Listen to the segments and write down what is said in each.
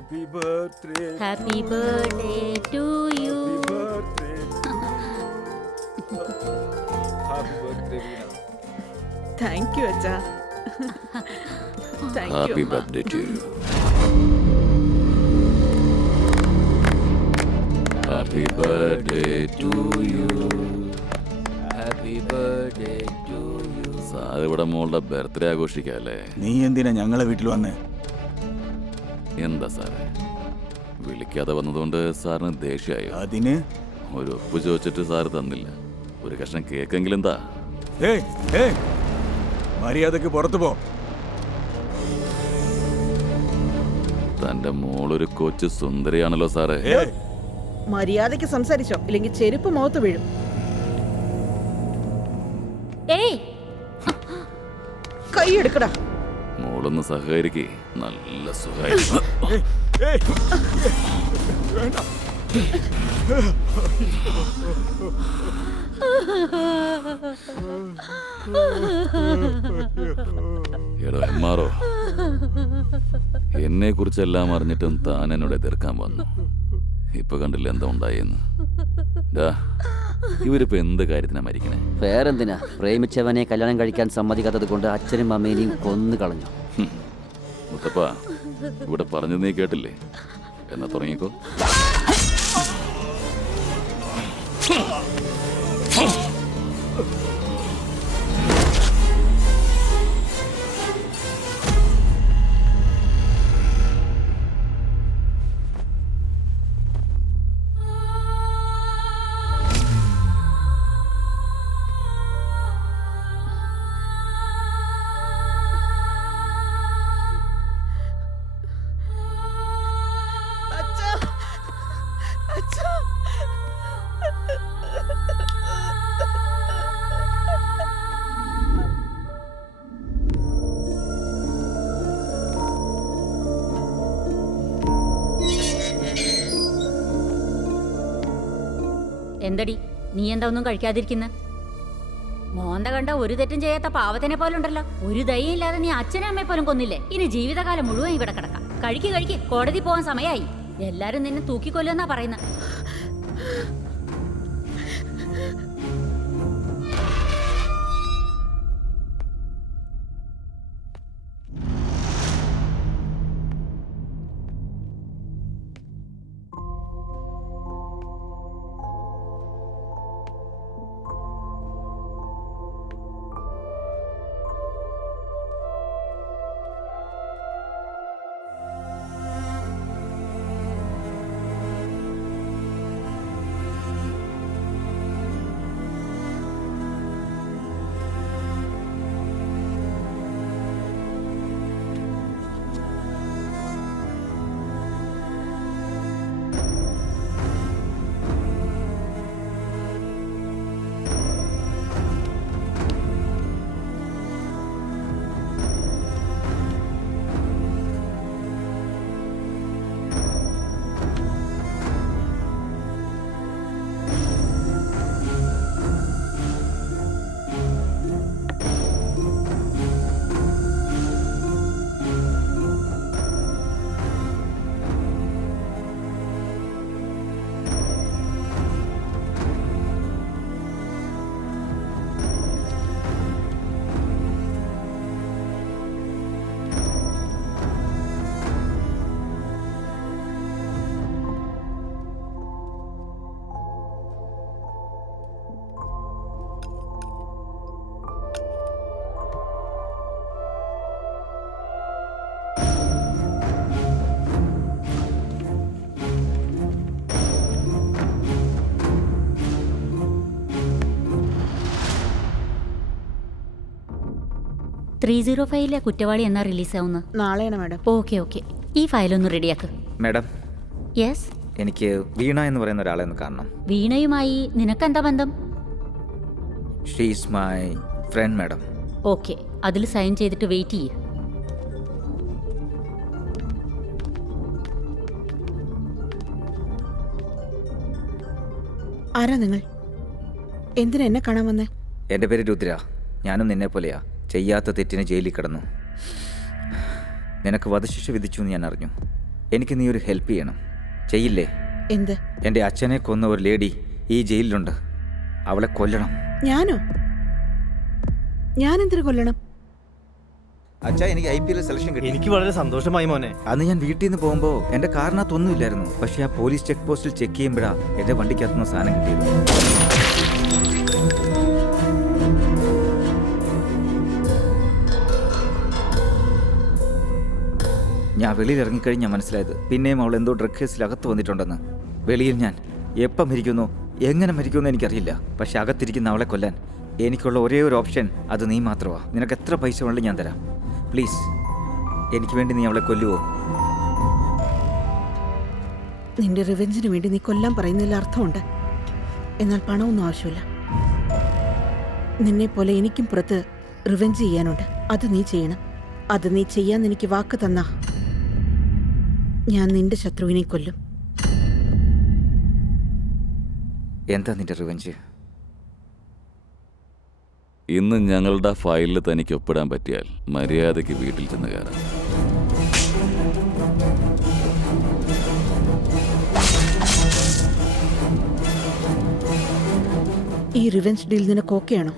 Happy birthday happy birthday to you. Happy birthday Veena. Thank you അച്ഛാ. Thank you happy അമ്മ. Birthday to you. Happy birthday to you. Happy birthday to you. Sir ഇവിടെ മോളുടെ birthday ആഘോഷിക്കാല്ലേ? നീ എന്തിനാ ഞങ്ങളെ വീട്ടിൽ വന്നേ? എന്താ സാറേ വിളിക്കാതെ വന്നതുകൊണ്ട് സാറിന് ദേഷ്യമായോ? അതിന് ഒരു ഒപ്പ് ചോദിച്ചിട്ട് സാറ് തന്നില്ല. ഒരു കഷ്ണം കേക്കെങ്കിലും എന്താ? ഏയ് ഏയ് മര്യാദക്ക് പുറത്തു പോ. തന്റെ മോളൊരു കൊച്ചു സുന്ദരിയാണല്ലോ സാറേ. ഏയ് മര്യാദയ്ക്ക് സംസാരിച്ചോ, ഇല്ലെങ്കിൽ ചെരുപ്പ് മുഖത്ത് വീഴും. ഏയ് കൈ എടുക്കടാ. മോളൊന്ന് സഹകരിക്കേ, നല്ല സുഖമായിരിക്കും. ഏയ് ഏയ് വേണ്ട. എടോ എമ്മാറോ, എന്നെ കുറിച്ചെല്ലാം അറിഞ്ഞിട്ടും താൻ എന്നോട് എതിർക്കാൻ വന്നു. ഇപ്പൊ കണ്ടില്ല എന്താ ഉണ്ടായെന്ന്. ഇവരിപ്പോ എന്ത് കാര്യത്തിനാ മരിക്കണേ? വേറെന്തിനാ, പ്രേമിച്ചവനെ കല്യാണം കഴിക്കാൻ സമ്മതിക്കാത്തത് കൊണ്ട് അച്ഛനും അമ്മേനെയും കൊന്നു കളഞ്ഞു. മുത്തപ്പ, ഇവിടെ പറഞ്ഞു നീ കേട്ടില്ലേ? എന്നാ തുടങ്ങിക്കോ. അച്ഛാ, അച്ഛാ. എന്തടി നീ എന്താ ഒന്നും കഴിക്കാതിരിക്കുന്ന? മോന്ത കണ്ട ഒരു തെറ്റും ചെയ്യാത്ത പാവത്തിനെ പോലുണ്ടല്ലോ. ഒരു ദയ ഇല്ലാതെ നീ അച്ഛനും അമ്മയെ പോലും കൊന്നില്ലേ. ഇനി ജീവിതകാലം മുഴുവൻ ഇവിടെ കിടക്കാം. കഴിക്ക് കോടതി പോകാൻ സമയമായി. എല്ലാരും നിന്നെ തൂക്കിക്കൊല്ലുന്നാ പറയുന്നത്. ിലെ കുറ്റവാളി എന്നാ റിലീസാവുന്ന? നാളെയാണ് മാഡം. ഓക്കെ ഈ ഫയലൊന്ന് റെഡിയാക്ക്. Madam, yes. എനിക്ക് വീണ എന്ന് പറയുന്ന ഒരാളെ ഒന്ന് കാണണം. വീണയുമായി നിനക്കെന്താ ബന്ധം? She's my friend madam. Okay, അതിൽ സൈൻ ചെയ്തിട്ട് വെയിറ്റ് ചെയ്യ്. ആരാ നിങ്ങൾ? എന്തിനാ എന്നെ കാണാൻ വന്നേ? എൻ്റെ പേര് രുദ്ര. ഞാനും നിന്നെ പോലെയാ. ചെയ്യാത്ത തെറ്റിന് ജയിലിൽ കിടന്നു. നിനക്ക് വധശിക്ഷ വിധിച്ചു എന്ന് ഞാൻ അറിഞ്ഞു. എനിക്ക് നീ ഒരു ഹെൽപ്പ് ചെയ്യണം. ചെയ്യില്ലേ? എന്ത്? എൻ്റെ അച്ഛനെ കൊന്ന ഒരു ലേഡി ഈ ജയിലിലുണ്ട്. അവളെ കൊല്ലണം. ഞാനോ? ഞാനെന്തിനു കൊല്ലണം? അച്ഛാ, എനിക്ക് IPL സെലക്ഷൻ കിട്ടി. എനിക്ക് വളരെ സന്തോഷമായി മോനെ. അന്ന് ഞാൻ വീട്ടിൽ നിന്ന് പോകുമ്പോൾ എൻ്റെ കാറിനകത്തൊന്നും ഇല്ലായിരുന്നു. പക്ഷേ ആ പോലീസ് ചെക്ക് പോസ്റ്റിൽ ചെക്ക് ചെയ്യുമ്പോഴാണ് എൻ്റെ വണ്ടിക്കകത്തുനിന്ന് സാധനം കിട്ടിയത്. ഞാൻ വെളിയിൽ ഇറങ്ങിക്കഴിഞ്ഞാൽ മനസ്സിലായത്. പിന്നെയും അവൾ എന്തോ ഡ്രഗ് കേസിൽ അകത്ത് വന്നിട്ടുണ്ടെന്ന്. വെളിയിൽ ഞാൻ എപ്പം മരിക്കുന്നു, എങ്ങനെ മരിക്കുമെന്ന് എനിക്കറിയില്ല. പക്ഷെ അകത്തിരിക്കുന്ന അവളെ കൊല്ലാൻ എനിക്കുള്ള ഒരേ ഒരു ഓപ്ഷൻ അത് നീ മാത്രമാണ്. നിനക്ക് എത്ര പൈസ വേണമെങ്കിലും ഞാൻ തരാം. പ്ലീസ്, എനിക്ക് വേണ്ടി നീ അവളെ കൊല്ലുവോ? നിന്റെ റിവെഞ്ചിന് വേണ്ടി നീ കൊല്ലാൻ പറയുന്നതിൽ അർത്ഥമുണ്ട്. എന്നാൽ പണമൊന്നും ആവശ്യമില്ല. നിന്നെ പോലെ എനിക്കും പുറത്ത് റിവെഞ്ച് ചെയ്യാനുണ്ട്. അത് നീ ചെയ്യണം. അത് നീ ചെയ്യാൻ എനിക്ക് വാക്ക് തന്നാ ഞാൻ നിന്റെ ശത്രുവിനെ കൊല്ലും. എന്താ നിന്റെ റിവെഞ്ച്? ഇന്ന് ഞങ്ങളുടെ ഫയലിൽ തനിക്ക് ഒപ്പിടാൻ പറ്റിയാൽ മര്യാദയ്ക്ക് വീട്ടിൽ ചെന്ന് കയറാം. ഈ റിവെഞ്ച് ഡീൽ നിനക്ക് ഓക്കെയാണോ?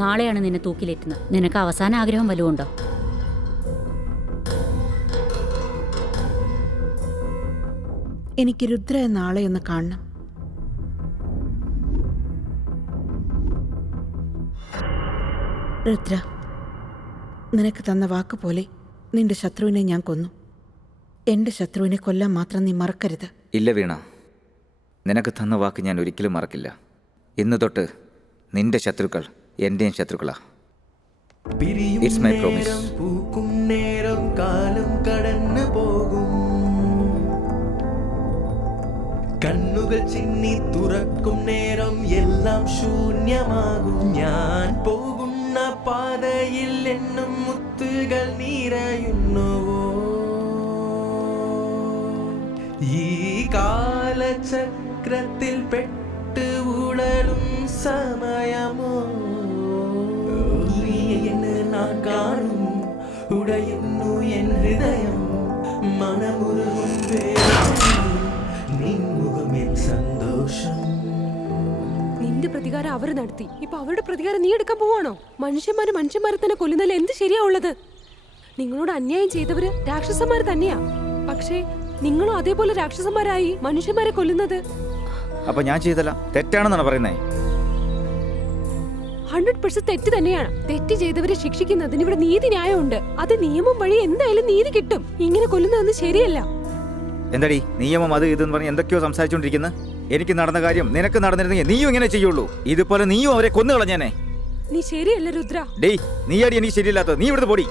നാളെയാണ് നിന്നെ തൂക്കിലേറ്റുന്നത്. നിനക്ക് അവസാന ആഗ്രഹം വല്ലതും ഉണ്ടോ? എനിക്ക് രുദ്ര എന്ന ആളെ ഒന്ന് കാണണം. രുദ്ര, നിനക്ക് തന്ന വാക്ക് പോലെ നിന്റെ ശത്രുവിനെ ഞാൻ കൊന്നു. എൻ്റെ ശത്രുവിനെ കൊല്ലാൻ മാത്രം നീ മറക്കരുത്. ഇല്ല വീണ, നിനക്ക് തന്ന വാക്ക് ഞാൻ ഒരിക്കലും മറക്കില്ല. ഇന്ന് തൊട്ട് നിന്റെ ശത്രുക്കൾ എൻ്റെയും ശത്രുക്കളാ. It's my promise. പൂക്കും നേരം കാലം കടന്നു പോകും, കണ്ണുകൾ ചിന്നി തുറക്കും നേരം എല്ലാം ശൂന്യമാകും. ഞാൻ പോകുന്ന പാതയിൽ എന്നും മുത്തുകൾ നിറയുന്നുവോ? ഈ കാലചക്രത്തിൽ പെട്ട് ഉടലും സമയമോ? എന്ന് ഞാൻ കാണും, ഉടയുന്നു എൻ ഹൃദയം, മനമുരുകും നിൻമുഖമെൻ സന്തോഷം. നിന്റെ പ്രതികാരം അവർ നടത്തി. ഇപ്പൊ അവരുടെ പ്രതികാരം നീ എടുക്കാൻ പോവാണോ? മനുഷ്യന്മാരെ തന്നെ കൊല്ലുന്നതിൽ എന്ത് ശരിയാ ഉള്ളത്? നിങ്ങളോട് അന്യായം ചെയ്തവര് രാക്ഷസന്മാർ തന്നെയാ. പക്ഷേ നിങ്ങളും അതേപോലെ രാക്ഷസന്മാരായി മനുഷ്യന്മാരെ കൊല്ലുന്നത്. അപ്പൊ ഞാൻ ചെയ്തല്ല തെറ്റാണെന്നാണ് പറയുന്നേ? 100% തെറ്റ് തന്നെയാണ്. തെറ്റ് ചെയ്തവരെ ശിക്ഷിക്കുന്നതിന് ഇവിടെ നീതി ന്യായമുണ്ട്. അത് നിയമം വഴി എന്തായാലും നീതി കിട്ടും. ഇങ്ങനെ കൊല്ലുന്നതൊന്നും ശരിയല്ല. എന്താടി നിയമം അത് ഇതെന്ന് പറഞ്ഞ് എന്തൊക്കെയോ സംസാരിച്ചോണ്ടിരിക്കുന്നത്? എനിക്ക് നടന്ന കാര്യം നിനക്ക് നടന്നിരുന്നെങ്കിൽ നീയും ഇങ്ങനെ ചെയ്യുള്ളൂ. ഇതുപോലെ നീയും അവരെ കൊന്നു കളഞ്ഞേനെ. നീ ശരിയല്ല രുദ്ര. ഡേയ്, നീയാടി എനിക്ക് ശരിയില്ലാത്തത്. നീ ഇവിടുന്ന് പോടി.